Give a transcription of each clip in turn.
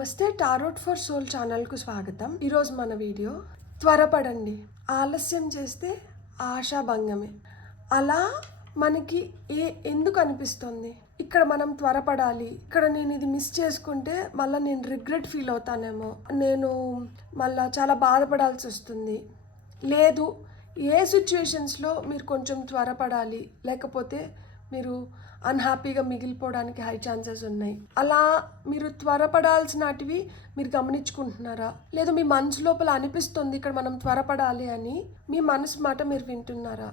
నమస్తే, tarot for soul ఛానల్కు స్వాగతం. ఈరోజు మన వీడియో త్వరపడండి, ఆలస్యం చేస్తే ఆశాభంగమే. అలా మనకి ఎందుకు అనిపిస్తుంది? ఇక్కడ మనం త్వరపడాలి, ఇక్కడ నేను ఇది మిస్ చేసుకుంటే మళ్ళీ నేను రిగ్రెట్ ఫీల్ అవుతానేమో, నేను మళ్ళీ చాలా బాధపడాల్సి వస్తుంది. లేదు, ఏ సిచ్యువేషన్స్లో మీరు కొంచెం త్వరపడాలి, లేకపోతే మీరు అన్హ్యాపీగా మిగిలిపోవడానికి హై ఛాన్సెస్ ఉన్నాయి. అలా మీరు త్వరపడాల్సినటివి మీరు గమనించుకుంటున్నారా? లేదా మీ మనసు లోపల అనిపిస్తుంది ఇక్కడ మనం త్వరపడాలి అని, మీ మనసు మాట మీరు వింటున్నారా?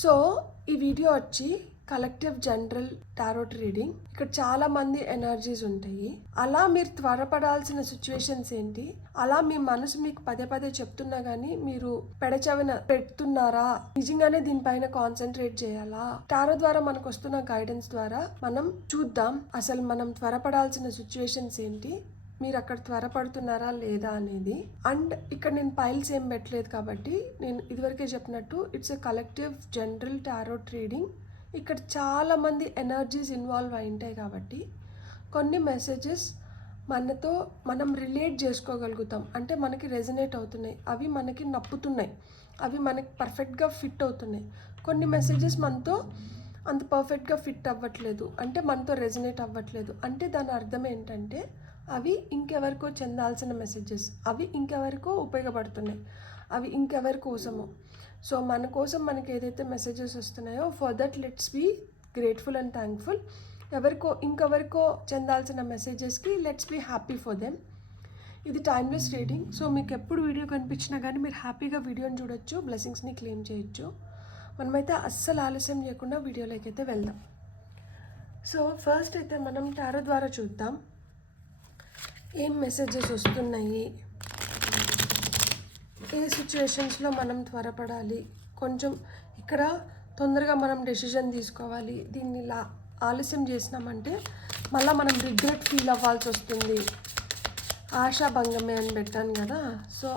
సో ఈ వీడియో వచ్చి కలెక్టివ్ జనరల్ టారోట్ రీడింగ్. ఇక్కడ చాలా మంది ఎనర్జీస్ ఉంటాయి. అలా మీరు త్వరపడాల్సిన సిచ్యువేషన్స్ ఏంటి, అలా మీ మనసు మీకు పదే పదే చెప్తున్నా కానీ మీరు పెడచెవిన పెడుతున్నారా, నిజంగానే దీనిపైన కాన్సన్ట్రేట్ చేయాలా? టారో ద్వారా మనకు వస్తున్న గైడెన్స్ ద్వారా మనం చూద్దాం అసలు మనం త్వరపడాల్సిన సిచ్యువేషన్స్ ఏంటి, మీరు అక్కడ త్వరపడుతున్నారా లేదా అనేది. అండ్ ఇక్కడ నేను పైల్స్ ఏం పెట్టలేదు కాబట్టి నేను ఇదివరకే చెప్పినట్టు it's a collective general tarot reading. ఇక్కడ చాలామంది ఎనర్జీస్ ఇన్వాల్వ్ అయి ఉంటాయి కాబట్టి కొన్ని మెసేజెస్ మనతో మనం రిలేట్ చేసుకోగలుగుతాం, అంటే మనకి రెజనేట్ అవుతున్నాయి, అవి మనకి నప్పుతున్నాయి, అవి మనకి పర్ఫెక్ట్గా ఫిట్ అవుతున్నాయి. కొన్ని మెసేజెస్ మనతో అంత పర్ఫెక్ట్గా ఫిట్ అవ్వట్లేదు, అంటే మనతో రెజనేట్ అవ్వట్లేదు. అంటే దాని అర్థం ఏంటంటే అవి ఇంకెవరికో చెందాల్సిన మెసేజెస్, అవి ఇంకెవరికో ఉపయోగపడుతున్నాయి, అవి ఇంకెవరి కోసమో. సో మన కోసం మనకి ఏదైతే మెసేజెస్ వస్తున్నాయో for that let's be grateful and thankful. ఇంకెవరికో చెందాల్సిన మెసేజెస్కి let's be happy for them. ఇది టైమ్లెస్ రీడింగ్. సో మీకు ఎప్పుడు వీడియో కనిపించినా కానీ మీరు హ్యాపీగా వీడియోని చూడొచ్చు, బ్లెస్సింగ్స్ని క్లెయిమ్ చేయొచ్చు. మనమైతే అస్సలు ఆలస్యం చేయకుండా వీడియోలోకి అయితే వెళ్దాం. సో ఫస్ట్ అయితే మనం టారో ద్వారా చూద్దాం ఏం మెసేజెస్ వస్తున్నాయి, ఏ సిచ్యువేషన్స్లో మనం త్వరపడాలి, కొంచెం ఇక్కడ తొందరగా మనం డెసిషన్ తీసుకోవాలి, దీన్ని ఆలస్యం చేసినామంటే మళ్ళీ మనం రిగ్రెట్ ఫీల్ అవ్వాల్సి వస్తుంది, ఆశాభంగమే అని పెట్టాను కదా. సో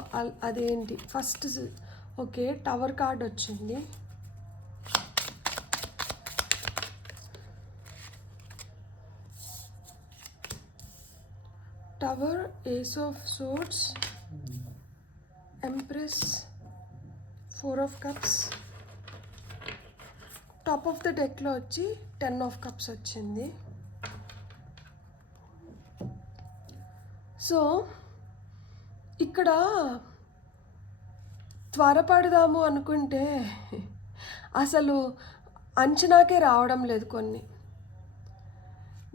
అదేంటి ఫస్ట్? ఓకే, టవర్ కార్డ్ వచ్చింది. Tower, ace of swords, empress, 4 of cups, top of the డెక్లో వచ్చి 10 of cups వచ్చింది. సో ఇక్కడ త్వరపడదాము అనుకుంటే అసలు అంచనాకే రావడం లేదు కొన్ని.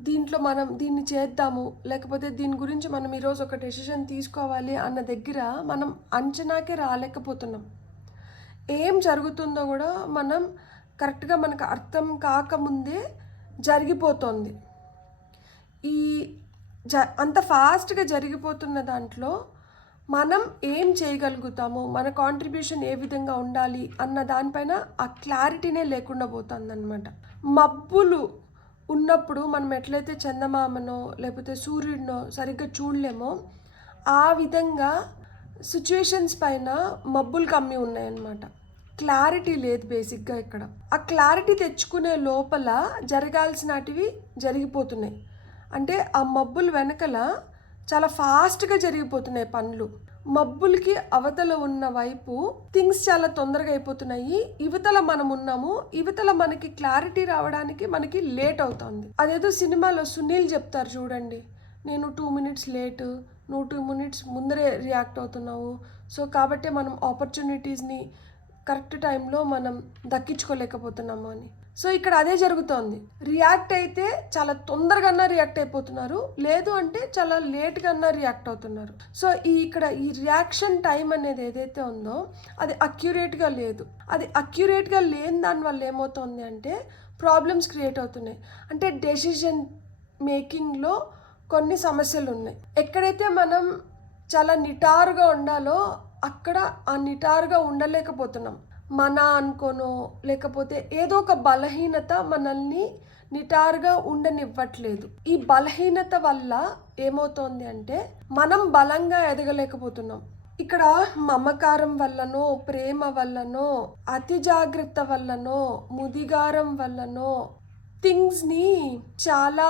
దీంట్లో మనం దీన్ని చేద్దాము, లేకపోతే దీని గురించి మనం ఈరోజు ఒక డెసిషన్ తీసుకోవాలి అన్న దగ్గర మనం అంచనాకే రాలేకపోతున్నాం. ఏం జరుగుతుందో కూడా మనం కరెక్ట్గా మనకు అర్థం కాకముందే జరిగిపోతుంది. ఈ అంత ఫాస్ట్గా జరిగిపోతున్న దాంట్లో మనం ఏం చేయగలుగుతాము, మన కాంట్రిబ్యూషన్ ఏ విధంగా ఉండాలి అన్న దానిపైన ఆ క్లారిటీనే లేకుండా పోతుంది అన్నమాట. మబ్బులు ఉన్నప్పుడు మనం ఎట్లయితే చందమామనో లేకపోతే సూర్యుడినో సరిగ్గా చూడలేమో, ఆ విధంగా సిచ్యువేషన్స్ పైన మబ్బులు కమ్మి ఉన్నాయన్నమాట. క్లారిటీ లేదు బేసిక్గా. ఇక్కడ ఆ క్లారిటీ తెచ్చుకునే లోపల జరగాల్సినటివి జరిగిపోతున్నాయి. అంటే ఆ మబ్బులు వెనకల చాలా ఫాస్ట్గా జరిగిపోతున్నాయి పనులు. మబ్బులకి అవతల ఉన్న వైపు థింగ్స్ చాలా తొందరగా అయిపోతున్నాయి. యువతల మనం ఉన్నాము, యువతల మనకి క్లారిటీ రావడానికి మనకి లేట్ అవుతుంది. అదేదో సినిమాలో సునీల్ చెప్తారు చూడండి, నేను 2 minutes లేటు, నువ్వు 2 minutes ముందరే రియాక్ట్ అవుతున్నావు, సో కాబట్టి మనం ఆపర్చునిటీస్ని కరెక్ట్ టైంలో మనం దక్కించుకోలేకపోతున్నాము అని. సో ఇక్కడ అదే జరుగుతోంది. రియాక్ట్ అయితే చాలా తొందరగా రియాక్ట్ అయిపోతున్నారు, లేదు అంటే చాలా లేట్గా రియాక్ట్ అవుతున్నారు. సో ఇక్కడ ఈ రియాక్షన్ టైం అనేది ఏదైతే ఉందో అది అక్యురేట్గా లేదు. అది అక్యురేట్గా లేని దానివల్ల ఏమవుతుంది అంటే ప్రాబ్లమ్స్ క్రియేట్ అవుతున్నాయి. అంటే డెసిషన్ మేకింగ్లో కొన్ని సమస్యలు ఉన్నాయి. ఎక్కడైతే మనం చాలా నిటారుగా ఉండాలో అక్కడ ఆ నిటారుగా ఉండలేకపోతున్నాం. మన అనుకోనో లేకపోతే ఏదో ఒక బలహీనత మనల్ని నిటారుగా ఉండనివ్వట్లేదు. ఈ బలహీనత వల్ల ఏమవుతోంది అంటే మనం బలంగా ఎదగలేకపోతున్నాం. ఇక్కడ మమకారం వల్లనో, ప్రేమ వల్లనో, అతి జాగ్రత్త వల్లనో, ముదిగారం వల్లనో థింగ్స్ని చాలా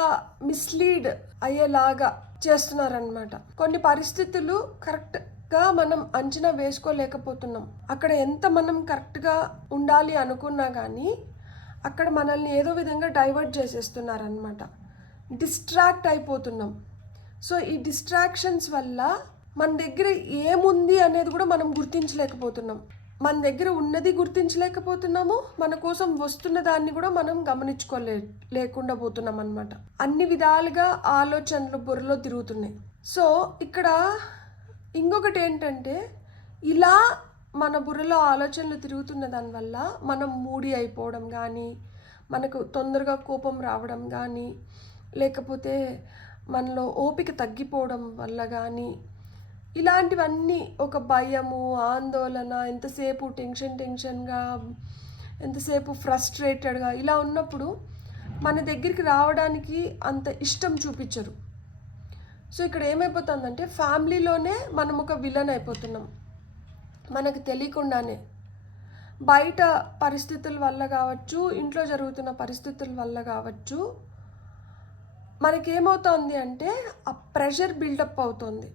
మిస్లీడ్ అయ్యేలాగా చేస్తున్నారనమాట. కొన్ని పరిస్థితులు కరెక్ట్గా మనం అంచనా వేసుకోలేకపోతున్నాం. అక్కడ ఎంత మనం కరెక్ట్గా ఉండాలి అనుకున్నా కానీ అక్కడ మనల్ని ఏదో విధంగా డైవర్ట్ చేసేస్తున్నారనమాట. డిస్ట్రాక్ట్ అయిపోతున్నాం. సో ఈ డిస్ట్రాక్షన్స్ వల్ల మన దగ్గర ఏముంది అనేది కూడా మనం గుర్తించలేకపోతున్నాం. మన దగ్గర ఉన్నది గుర్తించలేకపోతున్నాము, మన కోసం వస్తున్న దాన్ని కూడా మనం లేకుండా పోతున్నాం అనమాట. అన్ని విధాలుగా ఆలోచనలు బుర్రలో తిరుగుతున్నాయి. సో ఇక్కడ ఇంకొకటి ఏంటంటే, ఇలా మన బుర్రలో ఆలోచనలు తిరుగుతున్న దానివల్ల మనం మూడీ అయిపోవడం కానీ, మనకు తొందరగా కోపం రావడం కానీ, లేకపోతే మనలో ఓపిక తగ్గిపోవడం వల్ల కానీ, ఇలాంటివన్నీ ఒక భయము, ఆందోళన, ఎంతసేపు టెన్షన్గా, ఎంతసేపు ఫ్రస్ట్రేటెడ్గా ఇలా ఉన్నప్పుడు మన దగ్గరికి రావడానికి అంత ఇష్టం చూపించరు. సో ఇక్కడ ఏమైపోతుందంటే, ఫ్యామిలీలోనే మనం ఒక విలన్ అయిపోతున్నాం మనకు తెలియకుండానే. బయట పరిస్థితుల వల్ల కావచ్చు, ఇంట్లో జరుగుతున్న పరిస్థితుల వల్ల కావచ్చు, మనకేమవుతుంది అంటే ఆ ప్రెషర్ బిల్డప్ అవుతుంది.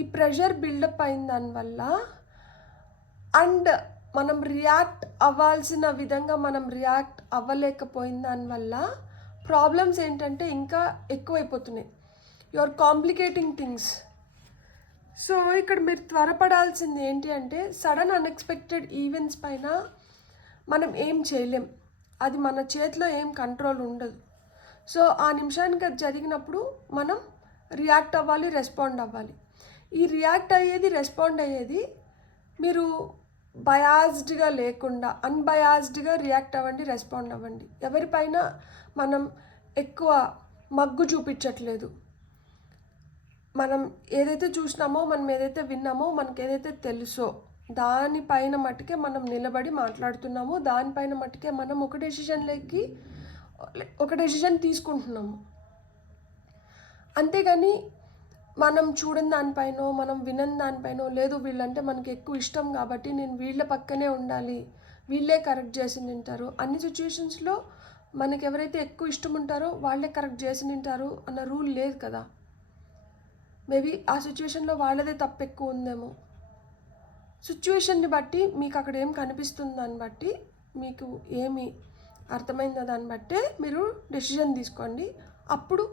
ఈ ప్రెషర్ బిల్డప్ అయిన దానివల్ల అండ్ మనం రియాక్ట్ అవ్వాల్సిన విధంగా మనం రియాక్ట్ అవ్వలేకపోయిన దానివల్ల ప్రాబ్లమ్స్ ఏంటంటే ఇంకా ఎక్కువైపోతున్నాయి. You are complicating things. So ఇక్కడ మీరు త్వరపడాల్సింది ఏంటి అంటే, సడన్ అన్ఎక్స్పెక్టెడ్ ఈవెంట్స్ పైన మనం ఏం చేయలేం. అది మన చేతిలో ఏం కంట్రోల్ ఉండదు. సో ఆ నిమిషానికి అది జరిగినప్పుడు మనం రియాక్ట్ అవ్వాలి, రెస్పాండ్ అవ్వాలి. ఈ రియాక్ట్ అయ్యేది, రెస్పాండ్ అయ్యేది మీరు బయాస్డ్గా లేకుండా అన్బయాస్డ్గా రియాక్ట్ అవ్వండి, రెస్పాండ్ అవ్వండి. ఎవరిపైన మనం ఎక్కువ మగ్గు చూపించట్లేదు. మనం ఏదైతే చూసినామో, మనం ఏదైతే విన్నామో, మనకి ఏదైతే తెలుసో దానిపైన మట్టుకే మనం నిలబడి మాట్లాడుతున్నాము. దానిపైన మట్టుకే మనం ఒక డెసిషన్ తీసుకుంటున్నాము. అంతేగాని మనం చూడని దానిపైనో, మనం వినని దానిపైనో, లేదు వీళ్ళంటే మనకి ఎక్కువ ఇష్టం కాబట్టి నేను వీళ్ళ పక్కనే ఉండాలి, వీళ్ళే కరెక్ట్ చేసి తింటారు, అన్ని సిచ్యువేషన్స్లో మనకి ఎవరైతే ఎక్కువ ఇష్టం ఉంటారో వాళ్ళే కరెక్ట్ చేసి తింటారు అన్న రూల్ లేదు కదా. మేబీ ఆ సిచ్యువేషన్లో వాళ్ళదే తప్పు ఎక్కువ ఉందేమో. సిచ్యువేషన్ని బట్టి మీకు అక్కడ ఏం కనిపిస్తుంది, దాన్ని బట్టి మీకు ఏమి అర్థమైందో దాన్ని బట్టే మీరు డెసిషన్ తీసుకోండి. అప్పుడు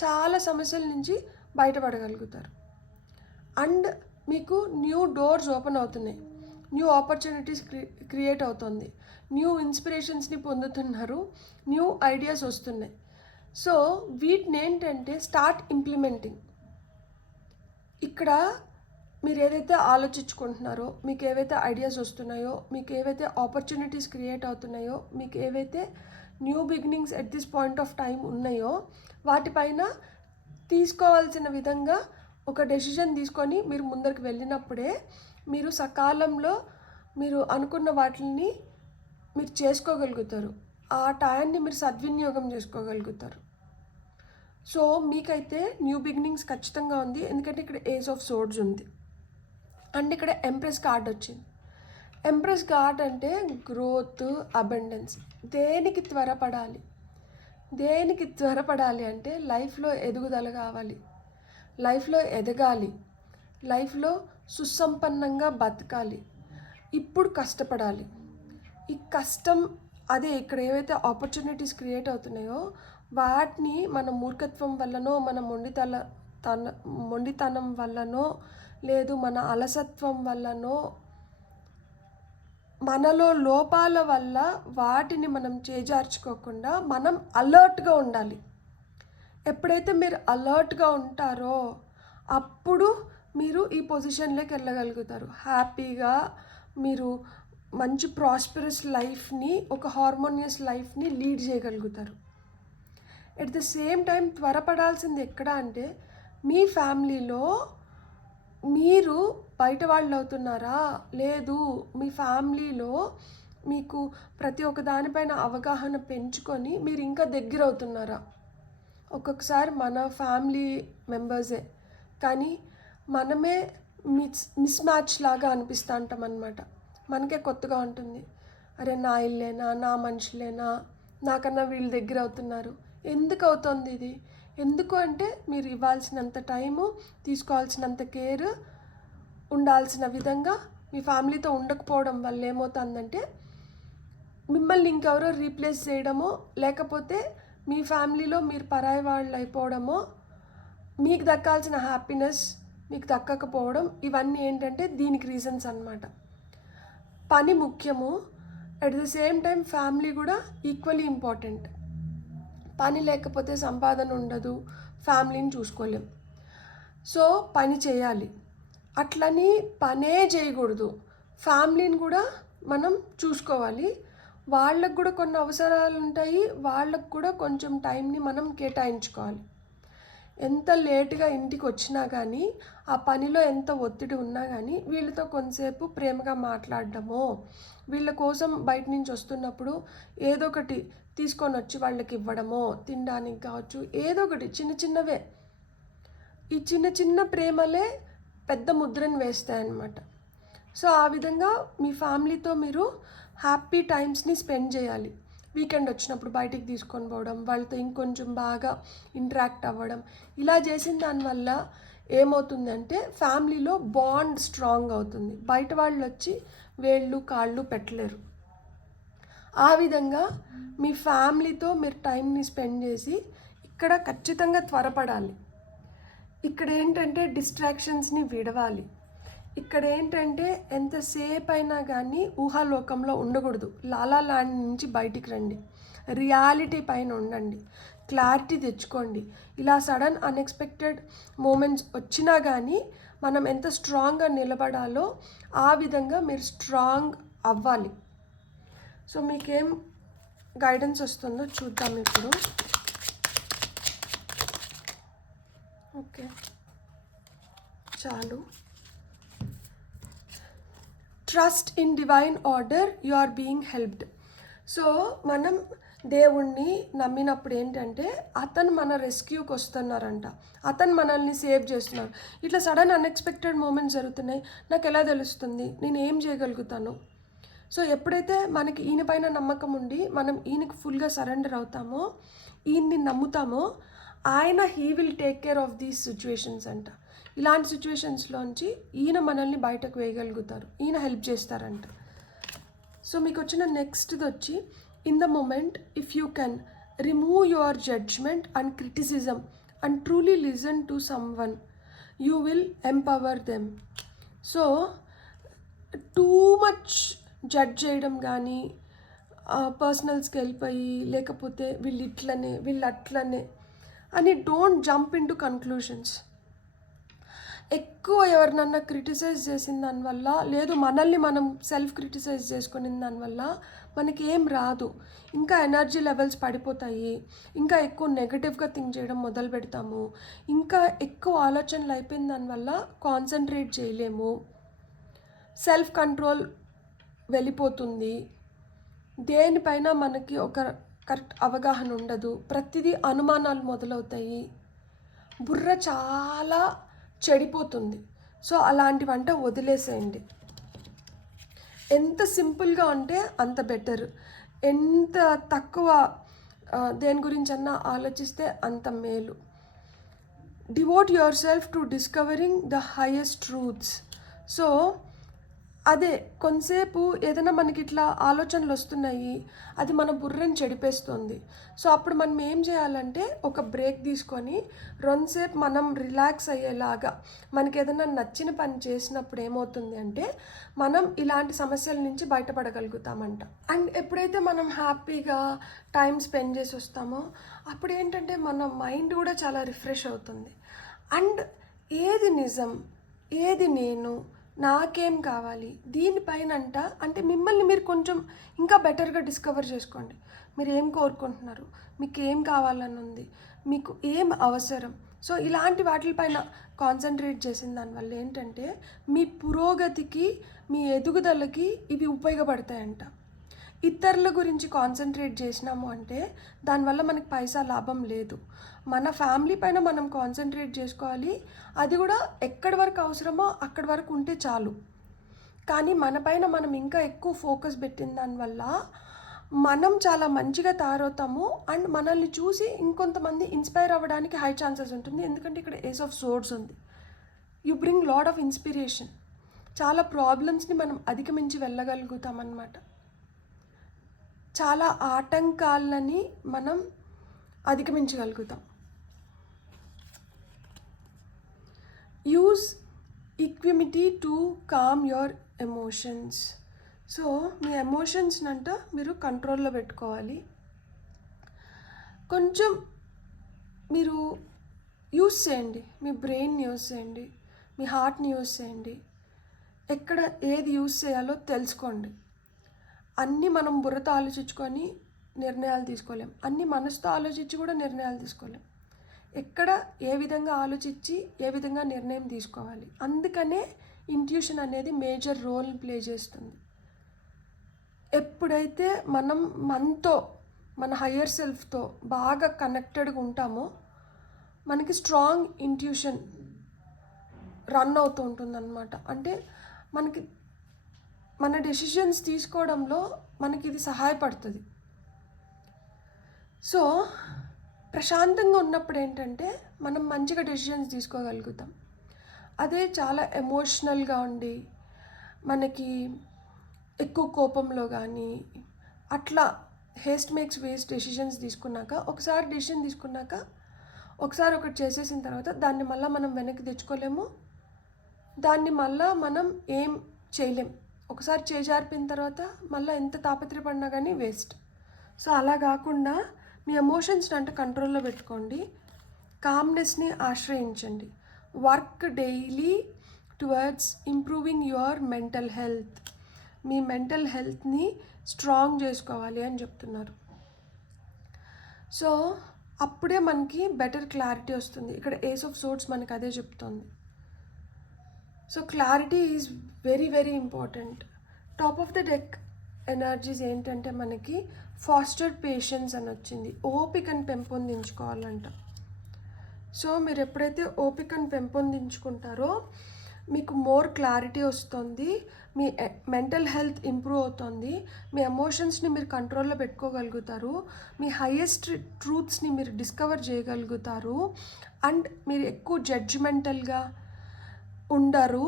చాలా సమస్యల నుంచి బయటపడగలుగుతారు. అండ్ మీకు న్యూ డోర్స్ ఓపెన్ అవుతున్నాయి, న్యూ ఆపర్చునిటీస్ క్రియేట్ అవుతుంది, న్యూ ఇన్స్పిరేషన్స్ని పొందుతున్నారు, న్యూ ఐడియాస్ వస్తున్నాయి. సో వీటిని ఏంటంటే స్టార్ట్ ఇంప్లిమెంటింగ్. ఇక్కడ మీరు ఏదైతే ఆలోచించుకుంటున్నారో, మీకు ఏవైతే ఐడియాస్ వస్తున్నాయో, మీకు ఏవైతే ఆపర్చునిటీస్ క్రియేట్ అవుతున్నాయో, మీకు ఏవైతే new beginnings at this point of time ఉన్నాయో, వాటిపైన తీసుకోవాల్సిన విధంగా ఒక డెసిషన్ తీసుకొని మీరు ముందరికి వెళ్ళినప్పుడే మీరు సకాలంలో మీరు అనుకున్న వాటిని మీరు చేసుకోగలుగుతారు. ఆ టైంని మీరు సద్వినియోగం చేసుకోగలుగుతారు. సో మీకైతే న్యూ బిగినింగ్స్ ఖచ్చితంగా ఉంది, ఎందుకంటే ఇక్కడ ఏజ్ ఆఫ్ సోర్డ్స్ ఉంది అండ్ ఇక్కడ ఎంప్రెస్ కార్డ్ వచ్చింది. ఎంప్రెస్ కార్డ్ అంటే గ్రోత్, అబండెన్స్. దేనికి త్వరపడాలి అంటే లైఫ్లో ఎదుగుదల కావాలి, లైఫ్లో ఎదగాలి, లైఫ్లో సుసంపన్నంగా బతకాలి. ఇప్పుడు కష్టపడాలి. ఈ కష్టం అదే ఇక్కడ ఏవైతే ఆపర్చునిటీస్ క్రియేట్ అవుతున్నాయో వాటిని మన మూర్ఖత్వం వల్లనో, మన మొండితనం వల్లనో, లేదు మన అలసత్వం వల్లనో, మనలో లోపాల వల్ల వాటిని మనం చేజార్చుకోకుండా మనం అలర్ట్గా ఉండాలి. ఎప్పుడైతే మీరు అలర్ట్గా ఉంటారో అప్పుడు మీరు ఈ పొజిషన్లోకి వెళ్ళగలుగుతారు. హ్యాపీగా మీరు మంచి ప్రాస్పరస్ లైఫ్ని, ఒక హార్మోనియస్ లైఫ్ని లీడ్ చేయగలుగుతారు. ఎట్ ద సేమ్ టైం త్వరపడాల్సింది ఎక్కడ అంటే, మీ ఫ్యామిలీలో మీరు బయట వాళ్ళు అవుతున్నారా, లేదు మీ ఫ్యామిలీలో మీకు ప్రతి ఒక్క దానిపైన అవగాహన పెంచుకొని మీరు ఇంకా దగ్గర అవుతున్నారా. ఒక్కొక్కసారి మన ఫ్యామిలీ మెంబర్సే కానీ మనమే మిస్ మ్యాచ్ లాగా అనిపిస్తూ ఉంటాం అన్నమాట. మనకే కొత్తగా ఉంటుంది, అరే నా ఇల్లేనా, నా మనుషులేనా, నాకన్నా వీళ్ళు దగ్గర అవుతున్నారు, ఎందుకు అవుతుంది ఇది, ఎందుకు అంటే మీరు ఇవ్వాల్సినంత టైము, తీసుకోవాల్సినంత కేర్, ఉండాల్సిన విధంగా మీ ఫ్యామిలీతో ఉండకపోవడం వల్ల ఏమవుతుందంటే మిమ్మల్ని ఇంకెవరో రీప్లేస్ చేయడమో, లేకపోతే మీ ఫ్యామిలీలో మీరు పరాయి వాళ్ళు అయిపోవడమో, మీకు దక్కాల్సిన హ్యాపీనెస్ మీకు దక్కకపోవడం, ఇవన్నీ ఏంటంటే దీనికి రీజన్స్ అన్నమాట. పని ముఖ్యము, at the same time family కూడా ఈక్వల్లీ ఇంపార్టెంట్. పని లేకపోతే సంపాదన ఉండదు, ఫ్యామిలీని చూసుకోలేం. సో పని చేయాలి, అట్లని పనే చేయకూడదు, ఫ్యామిలీని కూడా మనం చూసుకోవాలి. వాళ్ళకు కూడా కొన్ని అవసరాలు ఉంటాయి, వాళ్ళకు కూడా కొంచెం టైంని మనం కేటాయించుకోవాలి. ఎంత లేటుగా ఇంటికి వచ్చినా కానీ, ఆ పనిలో ఎంత ఒత్తిడి ఉన్నా కానీ వీళ్ళతో కొంతసేపు ప్రేమగా మాట్లాడడమో, వీళ్ళ కోసం బయట నుంచి వస్తున్నప్పుడు ఏదో ఒకటి తీసుకొని వచ్చి వాళ్ళకి ఇవ్వడమో, తినడానికి కావచ్చు, ఏదో ఒకటి చిన్న చిన్నవే. ఈ చిన్న చిన్న ప్రేమలే పెద్ద ముద్రను వేస్తాయన్నమాట. సో ఆ విధంగా మీ ఫ్యామిలీతో మీరు హ్యాపీ టైమ్స్ని స్పెండ్ చేయాలి. వీకెండ్ వచ్చినప్పుడు బయటికి తీసుకొని పోవడం, వాళ్ళతో ఇంకొంచెం బాగా ఇంటరాక్ట్ అవ్వడం, ఇలా చేసిన దానివల్ల ఏమవుతుందంటే ఫ్యామిలీలో బాండ్ స్ట్రాంగ్ అవుతుంది. బయట వాళ్ళు వచ్చి వేళ్ళు కాళ్ళు పెట్టలేరు. ఆ విధంగా మీ ఫ్యామిలీతో మీరు టైంని స్పెండ్ చేసి ఇక్కడ ఖచ్చితంగా త్వరపడాలి. ఇక్కడ ఏంటంటే డిస్ట్రాక్షన్స్ని విడవాలి. ఇక్కడ ఏంటంటే ఎంతసేపు అయినా కానీ ఊహాలోకంలో ఉండకూడదు. లాలా ల్యాండ్ నుంచి బయటికి రండి, రియాలిటీ పైన ఉండండి, క్లారిటీ తెచ్చుకోండి. ఇలా సడన్ అన్ఎక్స్పెక్టెడ్ మూమెంట్స్ వచ్చినా కానీ మనం ఎంత స్ట్రాంగ్గా నిలబడాలో ఆ విధంగా మీరు స్ట్రాంగ్ అవ్వాలి. సో మీకేం గైడెన్స్ వస్తుందో చూద్దాం ఇప్పుడు. ఓకే, చాలు. Trust in divine order, you are being helped. So మనం దేవుణ్ణి నమ్మినప్పుడు ఏంటంటే అతను మన రెస్క్యూకి వస్తున్నారంట, అతను మనల్ని సేవ్ చేస్తున్నారు. ఇట్లా సడన్ అన్ఎక్స్పెక్టెడ్ మూమెంట్స్ జరుగుతున్నాయి, నాకు ఎలా తెలుస్తుంది, నేను ఏం చేయగలుగుతాను? సో ఎప్పుడైతే మనకి ఈయన పైన నమ్మకం ఉండి మనం ఈయనకి ఫుల్గా సరెండర్ అవుతామో, ఈయన్ని నమ్ముతామో, ఆయన he will take care of these situations అంట. ఇలాంటి సిచ్యువేషన్స్లోంచి ఈయన మనల్ని బయటకు వేయగలుగుతారు, ఈయన హెల్ప్ చేస్తారంట. సో మీకు వచ్చిన నెక్స్ట్ది వచ్చి, in the moment if you can remove your judgment and criticism and truly listen to someone, you will empower them. So too much judge చేయడం కానీ, పర్సనల్స్కి వెళ్ళిపోయి, లేకపోతే వీళ్ళు ఇట్లనే వీళ్ళు అట్లనే అని don't jump in to conclusions. ఎక్కువ ఎవరినన్నా క్రిటిసైజ్ చేసిన దానివల్ల, లేదు మనల్ని మనం సెల్ఫ్ క్రిటిసైజ్ చేసుకునే దానివల్ల మనకి ఏం రాదు. ఇంకా ఎనర్జీ లెవెల్స్ పడిపోతాయి, ఇంకా ఎక్కువ నెగటివ్గా థింక్ చేయడం మొదలు పెడతాము, ఇంకా ఎక్కువ ఆలోచనలు అయిపోయిన దానివల్ల కాన్సన్ట్రేట్ చేయలేము, సెల్ఫ్ కంట్రోల్ వెళ్ళిపోతుంది, దేనిపైన మనకి ఒక కరెక్ట్ అవగాహన ఉండదు, ప్రతిదీ అనుమానాలు మొదలవుతాయి, బుర్ర చాలా చెడిపోతుంది. సో అలాంటివంటే వదిలేసేయండి. ఎంత సింపుల్గా ఉంటే అంత బెటర్. ఎంత తక్కువ దేని గురించి అన్నా ఆలోచిస్తే అంత మేలు. Devout your self to discovering the highest truths. So అదే కొంతసేపు ఏదైనా మనకి ఇట్లా ఆలోచనలు వస్తున్నాయి, అది మన బుర్రని చెడిపేస్తుంది. సో అప్పుడు మనం ఏం చేయాలంటే ఒక బ్రేక్ తీసుకొని రెండుసేపు మనం రిలాక్స్ అయ్యేలాగా మనకి ఏదైనా నచ్చిన పని చేసినప్పుడు ఏమవుతుంది అంటే మనం ఇలాంటి సమస్యల నుంచి బయటపడగలుగుతామంట. అండ్ ఎప్పుడైతే మనం హ్యాపీగా టైం స్పెండ్ చేసి వస్తామో అప్పుడు ఏంటంటే మన మైండ్ కూడా చాలా రిఫ్రెష్ అవుతుంది. అండ్ ఏది నిజం, ఏది నేను, నాకేం కావాలి, దీనిపైనంట అంటే మిమ్మల్ని మీరు కొంచెం ఇంకా బెటర్గా డిస్కవర్ చేసుకోండి. మీరు ఏం కోరుకుంటున్నారు, మీకు ఏం కావాలని ఉంది, మీకు ఏం అవసరం. సో ఇలాంటి వాటిపైన కాన్సన్ట్రేట్ చేసిన దానివల్ల ఏంటంటే మీ పురోగతికి, మీ ఎదుగుదలకి ఇవి ఉపయోగపడతాయంట. ఇతరుల గురించి కాన్సన్ట్రేట్ చేసినాము అంటే దానివల్ల మనకి పైసా లాభం లేదు. మన ఫ్యామిలీ పైన మనం కాన్సన్ట్రేట్ చేసుకోవాలి, అది కూడా ఎక్కడి వరకు అవసరమో అక్కడి వరకు ఉంటే చాలు. కానీ మన పైన మనం ఇంకా ఎక్కువ ఫోకస్ పెట్టిన దానివల్ల మనం చాలా మంచిగా తయారవుతాము అండ్ మనల్ని చూసి ఇంకొంతమంది ఇన్స్పైర్ అవ్వడానికి హై ఛాన్సెస్ ఉంటుంది. ఎందుకంటే ఇక్కడ ఏస్ ఆఫ్ సోర్డ్స్ ఉంది. You bring lot of inspiration. చాలా ప్రాబ్లమ్స్ని మనం అధిగమించి వెళ్ళగలుగుతాం అన్నమాట. చాలా ఆటంకాలని మనం అధిగమించగలుగుతాం. Use equanimity to calm your emotions. So మీ ఎమోషన్స్ని అంట మీరు కంట్రోల్లో పెట్టుకోవాలి. కొంచెం మీరు యూస్ చేయండి, మీ బ్రెయిన్ని యూస్ చేయండి, మీ హార్ట్ని యూస్ చేయండి. ఎక్కడ ఏది యూస్ చేయాలో తెలుసుకోండి. అన్నీ మనం బుర్రతో ఆలోచించుకొని నిర్ణయాలు తీసుకోలేం, అన్నీ మనసుతో ఆలోచించి కూడా నిర్ణయాలు తీసుకోలేం. ఎక్కడ ఏ విధంగా ఆలోచించి ఏ విధంగా నిర్ణయం తీసుకోవాలి. అందుకనే ఇంట్యూషన్ అనేది మేజర్ రోల్ ప్లే చేస్తుంది. ఎప్పుడైతే మనం మనతో మన హయ్యర్ సెల్ఫ్తో బాగా కనెక్టెడ్గా ఉంటామో మనకి స్ట్రాంగ్ ఇంట్యూషన్ రన్ అవుతూ ఉంటుందన్నమాట. అంటే మనకి మన డెసిషన్స్ తీసుకోవడంలో మనకి ఇది సహాయపడుతుంది. సో ప్రశాంతంగా ఉన్నప్పుడు ఏంటంటే మనం మంచిగా డెసిషన్స్ తీసుకోగలుగుతాం. అదే చాలా ఎమోషనల్గా ఉండి మనకి ఎక్కువ కోపంలో కానీ అట్లా హేస్ట్ మేక్స్ వేస్ట్ డెసిషన్స్ తీసుకున్నాక ఒకసారి డెసిషన్ తీసుకున్నాక ఒకసారి ఒకటి చేసేసిన తర్వాత దాన్ని మళ్ళీ మనం వెనక్కి తెచ్చుకోలేము, దాన్ని మళ్ళీ మనం ఏం చేయలేం. ఒకసారి చేజారిపోయిన తర్వాత మళ్ళీ ఎంత తాపత్రపడినా కానీ వేస్ట్. సో అలా కాకుండా మీ ఎమోషన్స్ని అంటే కంట్రోల్లో పెట్టుకోండి, కామ్నెస్ని ఆశ్రయించండి. Work daily towards improving your mental health. మీ మెంటల్ హెల్త్ని స్ట్రాంగ్ చేసుకోవాలి అని చెప్తున్నారు. సో అప్పుడే మనకి బెటర్ క్లారిటీ వస్తుంది. ఇక్కడ ఏస్ ఆఫ్ సోర్డ్స్ మనకి అదే చెప్తుంది. So clarity is very very important. Top of the deck energies ఏంటంటే మనకి ఫాస్టర్డ్ పేషెన్స్ అని వచ్చింది. ఓపికను పెంపొందించుకోవాలంట. సో మీరు ఎప్పుడైతే ఓపికను పెంపొందించుకుంటారో మీకు మోర్ క్లారిటీ వస్తుంది, మీ మెంటల్ హెల్త్ ఇంప్రూవ్ అవుతుంది, మీ ఎమోషన్స్ని మీరు కంట్రోల్లో పెట్టుకోగలుగుతారు, మీ హైయెస్ట్ ట్రూత్స్ని మీరు డిస్కవర్ చేయగలుగుతారు, అండ్ మీరు ఎక్కువ జడ్జిమెంటల్గా ఉండరు,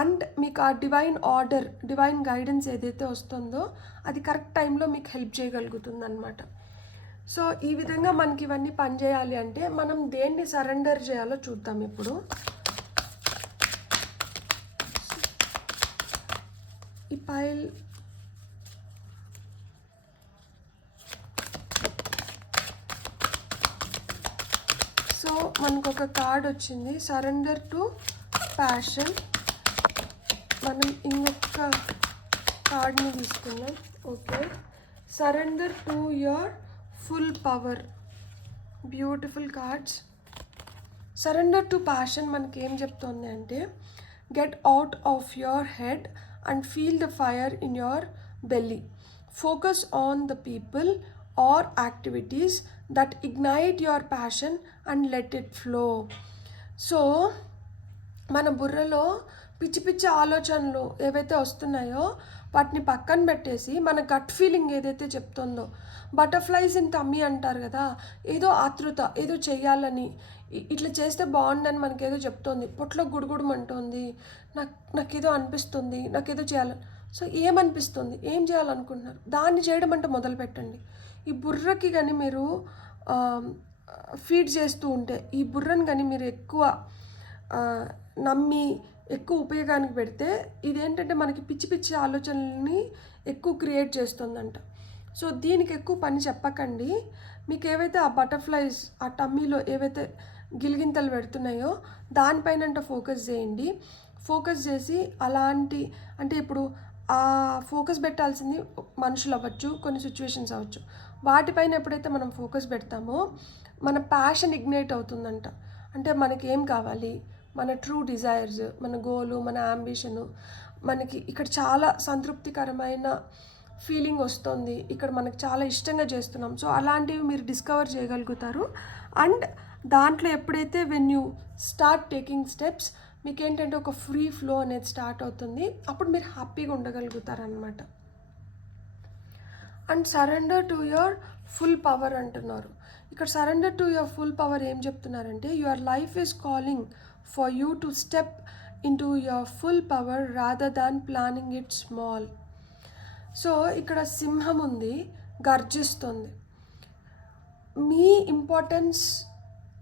అండ్ మీకు ఆ డివైన్ ఆర్డర్, డివైన్ గైడెన్స్ ఏదైతే వస్తుందో అది కరెక్ట్ టైంలో మీకు హెల్ప్ చేయగలుగుతుంది అనమాట. సో ఈ విధంగా మనకి ఇవన్నీ పనిచేయాలి అంటే మనం దేన్ని సరెండర్ చేయాలో చూద్దాం ఇప్పుడు. ఈ పైల్ సో మనకు ఒక కార్డ్ వచ్చింది, సరెండర్ టు ప్యాషన్. మనం ఇంకొక కార్డ్ని తీసుకున్నాం. Okay, surrender to your full power. Beautiful cards. Surrender to passion మనకి ఏం చెప్తోంది అంటే get out of your head and feel the fire in your belly. Focus on the people or activities that ignite your passion and let it flow. So మన బుర్రలో పిచ్చి పిచ్చి ఆలోచనలు ఏవైతే వస్తున్నాయో వాటిని పక్కన పెట్టేసి మన గట్ ఫీలింగ్ ఏదైతే చెప్తుందో, బటర్ఫ్లైస్ ఇన్ టమ్మీ అంటారు కదా, ఏదో ఆతృత, ఏదో చెయ్యాలని, ఇట్లా చేస్తే బాగుండని మనకేదో చెప్తోంది, పొట్లో గుడుగుడమంటుంది, నాకేదో అనిపిస్తుంది, నాకేదో చేయాలని. సో ఏమనిపిస్తుంది, ఏం చేయాలనుకుంటున్నారు, దాన్ని చేయడం అంటే మొదలు పెట్టండి. ఈ బుర్రకి కానీ మీరు ఫీడ్ చేస్తూ ఉంటే, ఈ బుర్రని కానీ మీరు ఎక్కువ నమ్మి ఎక్కువ ఉపయోగానికి పెడితే ఇదేంటంటే మనకి పిచ్చి పిచ్చి ఆలోచనల్ని ఎక్కువ క్రియేట్ చేస్తుందంట. సో దీనికి ఎక్కువ పని చెప్పకండి. మీకు ఏవైతే ఆ బటర్ఫ్లైస్ ఆ టమ్మీలో ఏవైతే గిలిగింతలు పెడుతున్నాయో దానిపైన ఫోకస్ చేయండి. ఫోకస్ చేసి అలాంటి అంటే ఇప్పుడు ఆ ఫోకస్ పెట్టాల్సింది మనుషులు అవ్వచ్చు, కొన్ని సిచ్యువేషన్స్ అవ్వచ్చు, వాటిపైన ఎప్పుడైతే మనం ఫోకస్ పెడతామో మన ప్యాషన్ ఇగ్నైట్ అవుతుందంట. అంటే మనకి ఏం కావాలి, మన ట్రూ డిజైర్స్, మన గోలు, మన అంబిషను, మనకి ఇక్కడ చాలా సంతృప్తికరమైన ఫీలింగ్ వస్తుంది, ఇక్కడ మనకు చాలా ఇష్టంగా చేస్తున్నాం. సో అలాంటివి మీరు డిస్కవర్ చేయగలుగుతారు. అండ్ దాంట్లో ఎప్పుడైతే when you start taking steps మీకు ఏంటంటే ఒక ఫ్రీ ఫ్లో అనేది స్టార్ట్ అవుతుంది. అప్పుడు మీరు హ్యాపీగా ఉండగలుగుతారనమాట. And surrender to your full power అంటున్నారు. ఇక్కడ surrender to your full power ఏం చెప్తున్నారంటే your life is calling for you to step into your full power rather than planning it small. So ఇక్కడ సింహం ఉంది, గర్జిస్తుంది. మీ ఇంపార్టెన్స్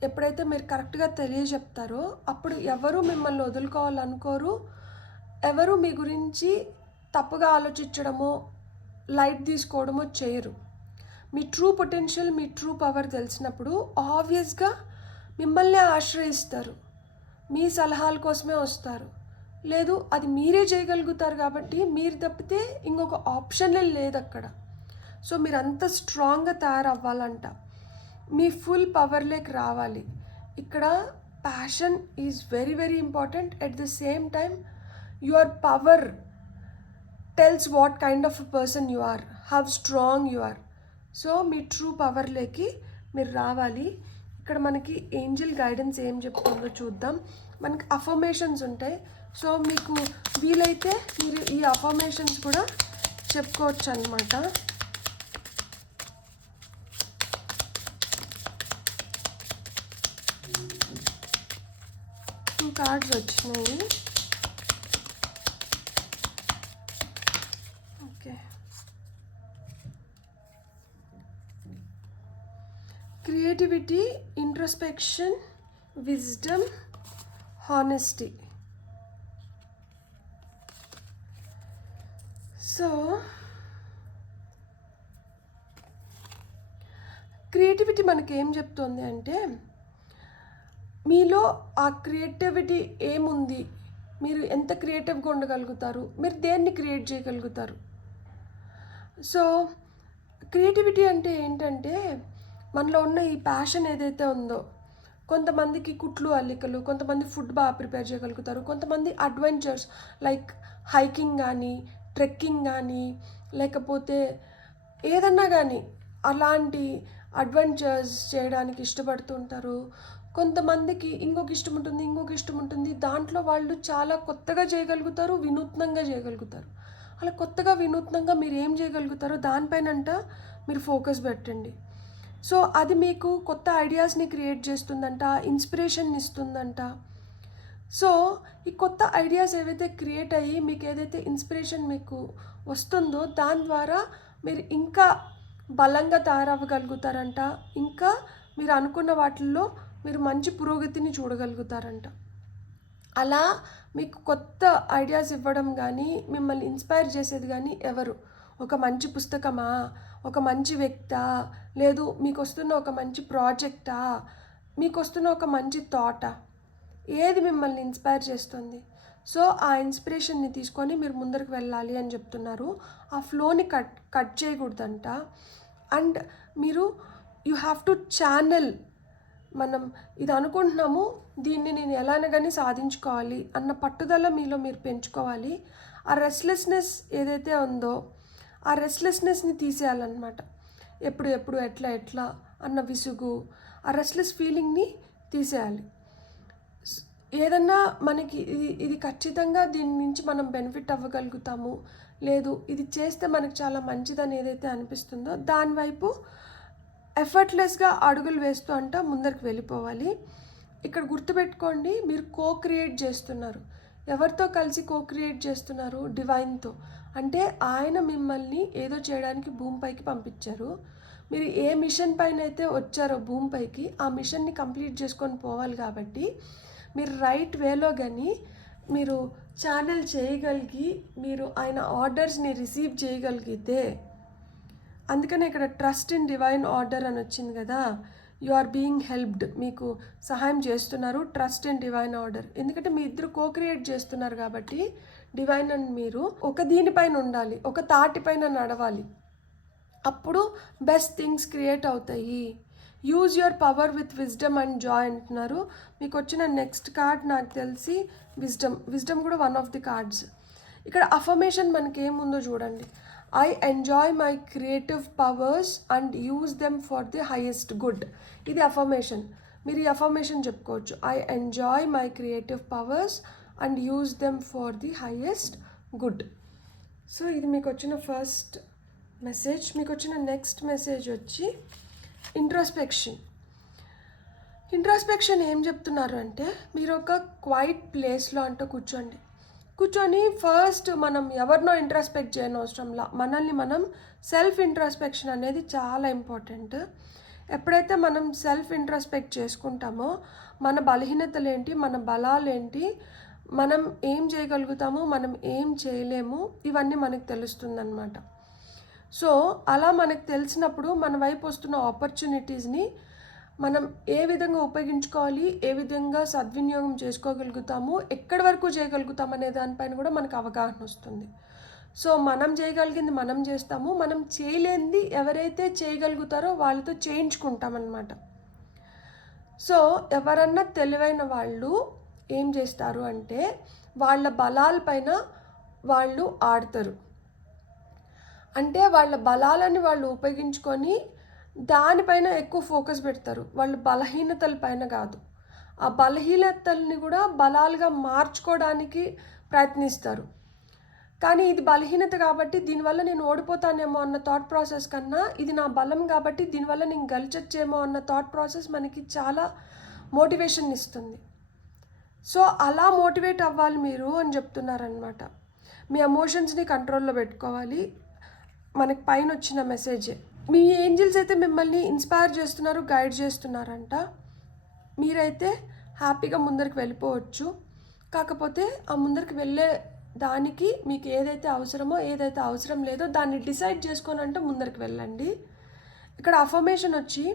ఎప్పుడైతే మీరు కరెక్ట్గా తెలియజెప్తారో అప్పుడు ఎవరు మిమ్మల్ని వదులుకోవాలనుకోరు, ఎవరు మీ గురించి తప్పుగా ఆలోచించడమో లైట్ తీసుకోవడమో చేయరు. మీ ట్రూ పొటెన్షియల్, మీ ట్రూ పవర్ తెలిసినప్పుడు ఆబ్వియస్గా మిమ్మల్ని ఆశ్రయిస్తారు, మీ సలహాల కోసమే వస్తారు. లేదు అది మీరే చేయగలుగుతారు కాబట్టి మీరు తప్పితే ఇంకొక ఆప్షనే లేదు అక్కడ. సో మీరు అంత స్ట్రాంగ్గా తయారవ్వాలంట, మీ ఫుల్ పవర్లోకి రావాలి. ఇక్కడ passion is very very important. At the same time your power tells what kind of person you are, how strong you are. So మీ ట్రూ పవర్లోకి మీరు రావాలి. ఇక్కడ మనకి ఏంజల్ గైడెన్స్ ఏం చెప్తుందో చూద్దాం. మనకి అఫర్మేషన్స్ ఉంటాయి. సో మీకు వీలైతే మీరు ఈ అఫర్మేషన్స్ కూడా చెప్పుకోవచ్చు అనమాట. 2 కార్డ్స్ వచ్చినాయి. Okay, creativity, introspection, wisdom, honesty. So creativity మనకి ఏం చెప్తుంది అంటే మీలో ఆ క్రియేటివిటీ ఏముంది, మీరు ఎంత క్రియేటివ్గా ఉండగలుగుతారు, మీరు దేన్ని క్రియేట్ చేయగలుగుతారు. సో క్రియేటివిటీ అంటే ఏంటంటే మనలో ఉన్న ఈ ప్యాషన్ ఏదైతే ఉందో, కొంతమందికి కుట్లు అల్లికలు, కొంతమంది ఫుడ్ బాగా ప్రిపేర్ చేయగలుగుతారు, కొంతమంది అడ్వెంచర్స్ లైక్ హైకింగ్ కానీ ట్రెక్కింగ్ కానీ లేకపోతే ఏదన్నా కానీ అలాంటి అడ్వెంచర్స్ చేయడానికి ఇష్టపడుతుంటారు. కొంతమందికి ఇంకొక ఇష్టం ఉంటుంది, దాంట్లో వాళ్ళు చాలా కొత్తగా చేయగలుగుతారు, వినూత్నంగా చేయగలుగుతారు. అలా కొత్తగా వినూత్నంగా మీరు ఏం చేయగలుగుతారో దానిపైనంట మీరు ఫోకస్ పెట్టండి. సో అది మీకు కొత్త ఐడియాస్ని క్రియేట్ చేస్తుందంట, ఇన్స్పిరేషన్ ఇస్తుందంట. సో ఈ కొత్త ఐడియాస్ ఏవైతే క్రియేట్ అయ్యి మీకు ఏదైతే ఇన్స్పిరేషన్ మీకు వస్తుందో దాని ద్వారా మీరు ఇంకా బలంగా తయారవ్వగలుగుతారంట, ఇంకా మీరు అనుకున్న వాటిల్లో మీరు మంచి పురోగతిని చూడగలుగుతారంట. అలా మీకు కొత్త ఐడియాస్ ఇవ్వడం కానీ మిమ్మల్ని ఇన్స్పైర్ చేసేది కానీ ఎవరు? ఒక మంచి పుస్తకమా, ఒక మంచి వ్యక్తా, లేదు మీకు వస్తున్న ఒక మంచి ప్రాజెక్టా, మీకు వస్తున్న ఒక మంచి థాటా, ఏది మిమ్మల్ని ఇన్స్పైర్ చేస్తుంది? సో ఆ ఇన్స్పిరేషన్ని తీసుకొని మీరు ముందరికి వెళ్ళాలి అని చెప్తున్నారు. ఆ ఫ్లోని కట్ చేయకూడదంట. అండ్ మీరు యూ హ్యావ్ టు ఛానల్, మనం ఇది అనుకుంటున్నాము దీన్ని నేను ఎలానే కానీ సాధించుకోవాలి అన్న పట్టుదల మీలో మీరు పెంచుకోవాలి. ఆ రెస్ట్లెస్నెస్ ఏదైతే ఉందో ఆ రెస్ట్లెస్నెస్ని తీసేయాలన్నమాట. ఎప్పుడు ఎట్లా అన్న విసుగు, ఆ రెస్ట్లెస్ ఫీలింగ్ని తీసేయాలి. ఏదన్నా మనకి ఇది ఖచ్చితంగా దీని నుంచి మనం బెనిఫిట్ అవ్వగలుగుతాము, లేదు ఇది చేస్తే మనకు చాలా మంచిదని ఏదైతే అనిపిస్తుందో దానివైపు ఎఫర్ట్లెస్గా అడుగులు వేస్తూ అంట ముందరికి వెళ్ళిపోవాలి. ఇక్కడ గుర్తుపెట్టుకోండి, మీరు క్రియేట్ చేస్తున్నారు. ఎవరితో కలిసి క్రియేట్ చేస్తున్నారు? డివైన్తో. అంటే ఆయన మిమ్మల్ని ఏదో చేయడానికి భూమిపైకి పంపించారు. మీరు ఏ మిషన్ పైన అయితే వచ్చారో భూమిపైకి, ఆ మిషన్ని కంప్లీట్ చేసుకొని పోవాలి. కాబట్టి మీరు రైట్ వేలో కానీ మీరు ఛానల్ చేయగలిగి మీరు ఆయన ఆర్డర్స్ని రిసీవ్ చేయగలిగితే, అందుకనే ఇక్కడ ట్రస్ట్ ఇన్ డివైన్ ఆర్డర్ అని వచ్చింది కదా, యు ఆర్ బీయింగ్ హెల్ప్డ్, మీకు సహాయం చేస్తున్నారు ట్రస్ట్ ఇన్ డివైన్ ఆర్డర్. ఎందుకంటే మీ ఇద్దరు క్రియేట్ చేస్తున్నారు కాబట్టి డివైన్ అండ్ మీరు ఒక దీనిపైన ఉండాలి, ఒక తాటిపైన నడవాలి. అప్పుడు బెస్ట్ థింగ్స్ క్రియేట్ అవుతాయి. Use your power with wisdom and Joy అంటున్నారు. మీకు వచ్చిన నెక్స్ట్ కార్డ్ నాకు తెలిసి విజ్డమ్ కూడా వన్ ఆఫ్ ది కార్డ్స్. ఇక్కడ అఫర్మేషన్ మనకి ఏముందో చూడండి. I enjoy my creative powers and use them for the highest good. ఇది అఫర్మేషన్. మీరు ఈ అఫర్మేషన్ చెప్పుకోవచ్చు, I enjoy my creative powers and use them for the highest good. So ఇది మీకు వచ్చిన ఫస్ట్ మెసేజ్. మీకు వచ్చిన నెక్స్ట్ మెసేజ్ వచ్చి ఇంట్రోస్పెక్షన్. ఇంట్రోస్పెక్షన్ ఏం చెప్తున్నారు అంటే, మీరు ఒక క్వైట్ ప్లేస్లో అంటూ కూర్చొని ఫస్ట్ మనం ఎవరినో ఇంట్రోస్పెక్ట్ చేయని అవసరంలా మనల్ని మనం సెల్ఫ్ ఇంట్రోస్పెక్షన్ అనేది చాలా ఇంపార్టెంట్. ఎప్పుడైతే మనం సెల్ఫ్ ఇంట్రోస్పెక్ట్ చేసుకుంటామో మన బలహీనతలు ఏంటి, మన బలాలు ఏంటి, మనం ఏం చేయగలుగుతాము, మనం ఏం చేయలేము, ఇవన్నీ మనకు తెలుస్తుందన్నమాట. సో అలా మనకు తెలిసినప్పుడు మన వైపు వస్తున్న ఆపర్చునిటీస్ని మనం ఏ విధంగా ఉపయోగించుకోవాలి, ఏ విధంగా సద్వినియోగం చేసుకోగలుగుతాము, ఎక్కడి వరకు చేయగలుగుతాం అనే దానిపైన కూడా మనకు అవగాహన వస్తుంది. సో మనం చేయగలిగింది మనం చేస్తాము, మనం చేయలేనిది ఎవరైతే చేయగలుగుతారో వాళ్ళతో చేయించుకుంటామన్నమాట. సో ఎవరన్నా తెలివైన వాళ్ళు ఏం చేస్తారు అంటే వాళ్ళ బలాలపైన వాళ్ళు ఆడతారు. అంటే వాళ్ళ బలాలని వాళ్ళు ఉపయోగించుకొని దానిపైన ఎక్కువ ఫోకస్ పెడతారు, వాళ్ళ బలహీనతల పైన కాదు. ఆ బలహీనతల్ని కూడా బలాలుగా మార్చుకోవడానికి ప్రయత్నిస్తారు. కానీ ఇది బలహీనత కాబట్టి దీనివల్ల నేను ఓడిపోతానేమో అన్న థాట్ ప్రాసెస్ కన్నా, ఇది నా బలం కాబట్టి దీనివల్ల నేను గెలిచొచ్చేమో అన్న థాట్ ప్రాసెస్ మనకి చాలా మోటివేషన్ ఇస్తుంది. సో అలా మోటివేట్ అవ్వాలి మీరు అని చెప్తున్నారనమాట. మీ ఎమోషన్స్ని కంట్రోల్లో పెట్టుకోవాలి. మనకి పైన వచ్చిన మెసేజే. మీ ఏంజిల్స్ అయితే మిమ్మల్ని ఇన్స్పైర్ చేస్తున్నారు, గైడ్ చేస్తున్నారంట. మీరైతే హ్యాపీగా ముందరికి వెళ్ళిపోవచ్చు. కాకపోతే ఆ ముందరికి వెళ్ళే దానికి మీకు ఏదైతే అవసరమో ఏదైతే అవసరం లేదో దాన్ని డిసైడ్ చేసుకోనంటే ముందరికి వెళ్ళండి. ఇక్కడ అఫర్మేషన్ వచ్చి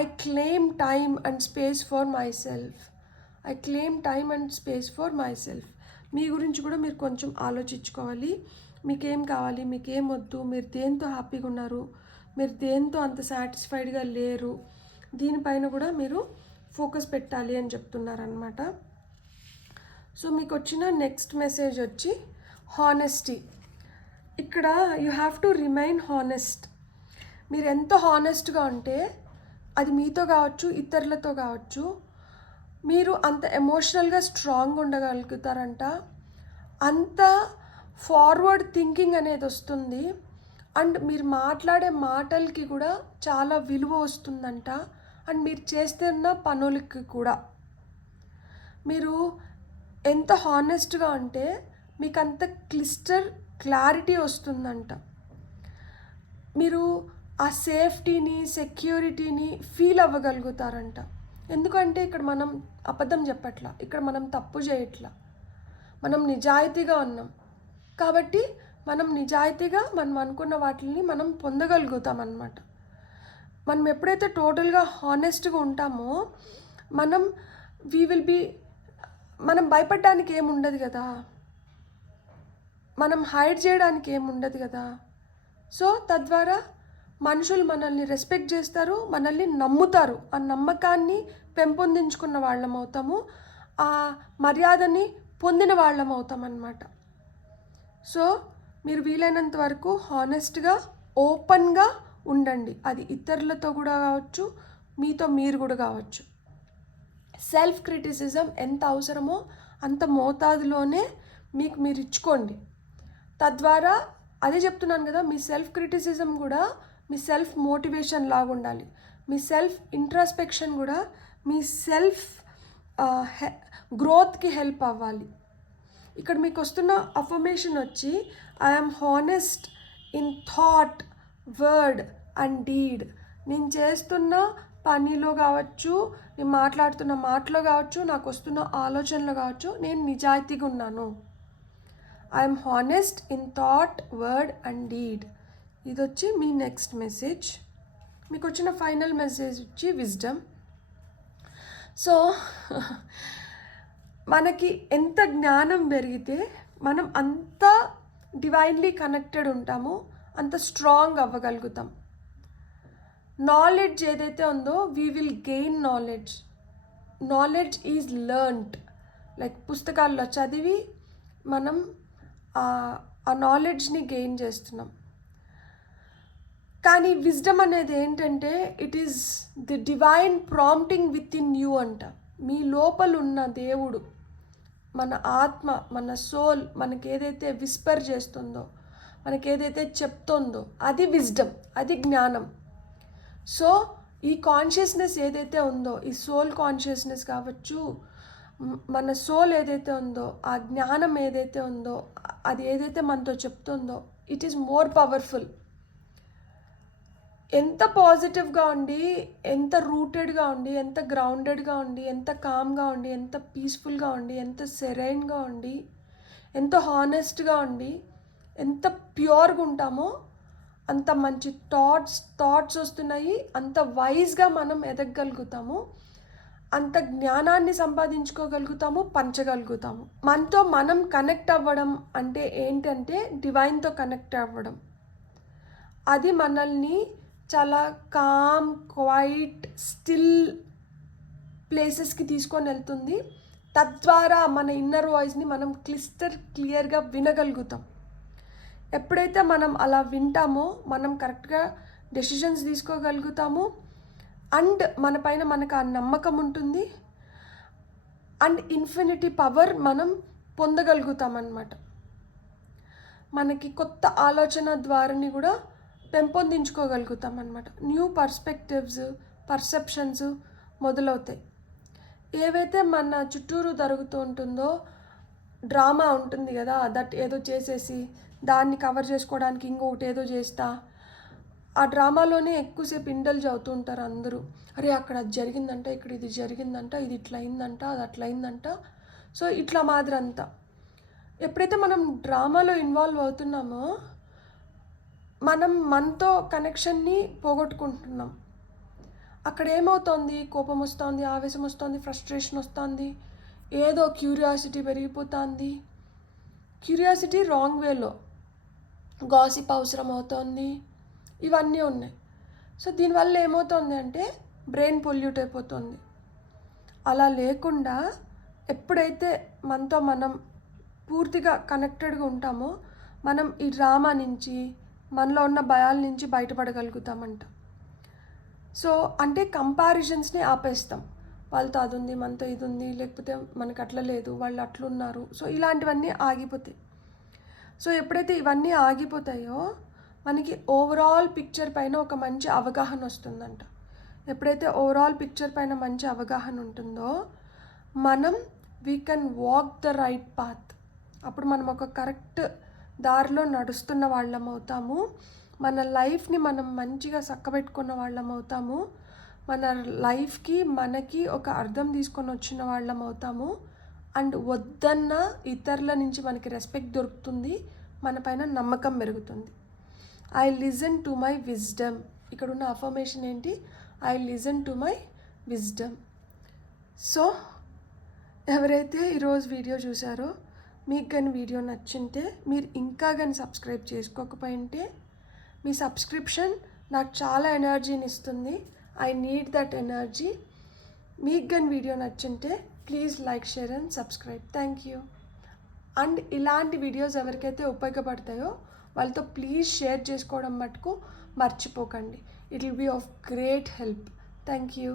I claim time and space for myself. I claim time and space for myself. మీ గురించి కూడా మీరు కొంచెం ఆలోచించుకోవాలి. మీకేం కావాలి, మీకేం వద్దు, మీరు దేంతో హ్యాపీగా ఉన్నారు, మీరు దేంతో అంత సాటిస్ఫైడ్గా లేరు, దీనిపైన కూడా మీరు ఫోకస్ పెట్టాలి అని చెప్తున్నారనమాట. సో మీకు వచ్చిన నెక్స్ట్ మెసేజ్ వచ్చి హానెస్టీ. ఇక్కడ you have to remain honest. మీరు ఎంత హానెస్ట్గా ఉంటే అది మీతో కావచ్చు, ఇతరులతో కావచ్చు, మీరు అంత ఎమోషనల్గా స్ట్రాంగ్ ఉండగలుగుతారంట. అంత ఫార్వర్డ్ థింకింగ్ అనేది వస్తుంది. అండ్ మీరు మాట్లాడే మాటలకి కూడా చాలా విలువ వస్తుందంట. అండ్ మీరు చేస్తున్న పనులకి కూడా మీరు ఎంత హానెస్ట్గా ఉంటే మీకు అంత క్లారిటీ వస్తుందంట. మీరు ఆ సేఫ్టీని, సెక్యూరిటీని ఫీల్ అవ్వగలుగుతారంట. ఎందుకంటే ఇక్కడ మనం అబద్ధం చెప్పట్లా, ఇక్కడ మనం తప్పు చేయట్లా, మనం నిజాయితీగా ఉన్నాం. కాబట్టి మనం నిజాయితీగా మనం అనుకున్న వాటిని మనం పొందగలుగుతాం అన్నమాట. మనం ఎప్పుడైతే టోటల్గా హానెస్ట్గా ఉంటామో మనం మనం భయపడడానికి ఏముండదు కదా, మనం హైడ్ చేయడానికి ఏముండదు కదా. సో తద్వారా మనుషులు మనల్ని రెస్పెక్ట్ చేస్తారు, మనల్ని నమ్ముతారు. ఆ నమ్మకాన్ని పెంపొందించుకున్న వాళ్ళం అవుతాము, ఆ మర్యాదని పొందిన వాళ్ళం అవుతాం అన్నమాట. సో మీరు వీలైనంత వరకు హానెస్ట్గా, ఓపెన్గా ఉండండి. అది ఇతరులతో కూడా కావచ్చు, మీతో మీరు కూడా కావచ్చు. సెల్ఫ్ క్రిటిసిజం ఎంత అవసరమో అంత మోతాదులోనే మీకు మీరు ఇచ్చుకోండి. తద్వారా అదే చెప్తున్నాను కదా, మీ సెల్ఫ్ క్రిటిసిజం కూడా మీ సెల్ఫ్ మోటివేషన్ లాగా ఉండాలి. మీ సెల్ఫ్ ఇంట్రాస్పెక్షన్ కూడా మీ సెల్ఫ్ గ్రోత్కి హెల్ప్ అవ్వాలి. ఇక్కడ మీకు వస్తున్న అఫర్మేషన్ వచ్చి I'm honest in thought, word and deed. నేను చేస్తున్న పనిలో కావచ్చు, నేను మాట్లాడుతున్న మాటలో కావచ్చు, నాకు వస్తున్న ఆలోచనలో కావచ్చు, నేను నిజాయితీగా ఉన్నాను. I'm honest in thought, word and deed. ఇది వచ్చి మీ నెక్స్ట్ మెసేజ్. మీకు వచ్చిన ఫైనల్ మెసేజ్ వచ్చి విజ్డమ్. సో మనకి ఎంత జ్ఞానం పెరిగితే మనం అంత డివైన్లీ కనెక్టెడ్ ఉంటామో అంత స్ట్రాంగ్ అవ్వగలుగుతాం. నాలెడ్జ్ ఏదైతే ఉందో we will gain knowledge. Knowledge is learned. Like పుస్తకాల్లో చదివి మనం ఆ నాలెడ్జ్ని గెయిన్ చేస్తున్నాం. కానీ విజ్డమ్ అనేది ఏంటంటే it is the divine prompting with in you అంట. మీ లోపల ఉన్న దేవుడు, మన ఆత్మ, మన సోల్ మనకి ఏదైతే విస్పర్ చేస్తుందో, మనకి ఏదైతే చెప్తోందో అది విజ్డమ్, అది జ్ఞానం. సో ఈ కాన్షియస్నెస్ ఏదైతే ఉందో, ఈ సోల్ కాన్షియస్నెస్ కావచ్చు, మన సోల్ ఏదైతే ఉందో, ఆ జ్ఞానం ఏదైతే ఉందో, అది ఏదైతే మనతో చెప్తుందో, ఇట్ ఈస్ మోర్ పవర్ఫుల్. ఎంత పాజిటివ్గా ఉండి, ఎంత రూటెడ్గా ఉండి, ఎంత గ్రౌండెడ్గా ఉండి, ఎంత కామ్గా ఉండి, ఎంత పీస్ఫుల్గా ఉండి, ఎంత సెరైన్గా ఉండి, ఎంత హానెస్ట్గా ఉండి, ఎంత ప్యూర్గా ఉంటామో అంత మంచి థాట్స్ వస్తున్నాయి, అంత వైజ్గా మనం ఎదగగలుగుతాము, అంత జ్ఞానాన్ని సంపాదించుకోగలుగుతాము, పంచగలుగుతాము. మనతో మనం కనెక్ట్ అవ్వడం అంటే ఏంటంటే డివైన్తో కనెక్ట్ అవ్వడం. అది మనల్ని చాలా కామ్, క్వైట్, స్టిల్ ప్లేసెస్కి తీసుకొని వెళ్తుంది. తద్వారా మన ఇన్నర్ వాయిస్ని మనం క్లియర్గా వినగలుగుతాం. ఎప్పుడైతే మనం అలా వింటామో మనం కరెక్ట్గా డెసిషన్స్ తీసుకోగలుగుతాము, అండ్ మన పైన మనకు ఆ నమ్మకం ఉంటుంది, అండ్ ఇన్ఫినిటీ పవర్ మనం పొందగలుగుతాం అన్నమాట. మనకి కొత్త ఆలోచన ద్వారాని కూడా పెంపొందించుకోగలుగుతాం అన్నమాట. న్యూ పర్సెప్షన్స్ మొదలవుతాయి. ఏవైతే మన చుట్టూరు జరుగుతూ ఉంటుందో డ్రామా ఉంటుంది కదా, దట్ ఏదో చేసేసి దాన్ని కవర్ చేసుకోవడానికి ఇంకొకటి ఏదో చేస్తా, ఆ డ్రామాలోనే ఎక్కువసేపు ఇండల్జ్ అవుతూ ఉంటారు అందరూ. అరే అక్కడ అది జరిగిందంట, ఇక్కడ ఇది జరిగిందంట, ఇది ఇట్లా అయిందంట, అది అట్లా అయిందంట, సో ఇట్లా మాదిరి అంతా. ఎప్పుడైతే మనం డ్రామాలో ఇన్వాల్వ్ అవుతున్నామో మనం మనతో కనెక్షన్ని పోగొట్టుకుంటున్నాం. అక్కడ ఏమవుతుంది, కోపం వస్తుంది, ఆవేశం వస్తుంది, ఫ్రస్ట్రేషన్ వస్తుంది, ఏదో క్యూరియాసిటీ పెరిగిపోతుంది. క్యూరియాసిటీ రాంగ్ వేలో, గాసిప్ అవసరం అవుతుంది, ఇవన్నీ ఉన్నాయి. సో దీనివల్ల ఏమవుతుంది అంటే బ్రెయిన్ పొల్యూట్ అయిపోతుంది. అలా లేకుండా ఎప్పుడైతే మనతో మనం పూర్తిగా కనెక్టెడ్గా ఉంటామో మనం ఈ డ్రామా నుంచి, మనలో ఉన్న భయాల నుంచి బయటపడగలుగుతామంట. సో అంటే కంపారిజన్స్ని ఆపేస్తాం. వాళ్ళతో అది ఉంది, మనతో ఇది ఉంది, లేకపోతే మనకు అట్లా లేదు, వాళ్ళు అట్లున్నారు, సో ఇలాంటివన్నీ ఆగిపోతాయి. సో ఎప్పుడైతే ఇవన్నీ ఆగిపోతాయో మనకి ఓవరాల్ పిక్చర్ పైన ఒక మంచి అవగాహన వస్తుందంట. ఎప్పుడైతే ఓవరాల్ పిక్చర్ పైన మంచి అవగాహన ఉంటుందో మనం we can walk the right path. అప్పుడు మనం ఒక కరెక్ట్ దారిలో నడుస్తున్న వాళ్ళం అవుతాము. మన లైఫ్ని మనం మంచిగా చక్కబెట్టుకున్న వాళ్ళం అవుతాము. మన లైఫ్కి మనకి ఒక అర్థం తీసుకొని వచ్చిన వాళ్ళం అవుతాము. అండ్ వద్దన్న ఇతరుల నుంచి మనకి రెస్పెక్ట్ దొరుకుతుంది, మన పైన నమ్మకం పెరుగుతుంది. I listen to my wisdom. ఇక్కడ ఉన్న అఫర్మేషన్ ఏంటి? I listen to my wisdom. So ఎవరైతే ఈరోజు వీడియో చూసారో మీకు కానీ వీడియో నచ్చింటే, మీరు ఇంకా కానీ సబ్స్క్రైబ్ చేసుకోకపోయింటే, మీ సబ్స్క్రిప్షన్ నాకు చాలా ఎనర్జీని ఇస్తుంది. I need that energy. మీకు కానీ వీడియో నచ్చింటే please like, share and subscribe. Thank you. And ఇలాంటి వీడియోస్ ఎవరికైతే ఉపయోగపడతాయో వాళ్ళతో ప్లీజ్ షేర్ చేసుకోవడం మటుకు మర్చిపోకండి. It will be of great help. Thank you.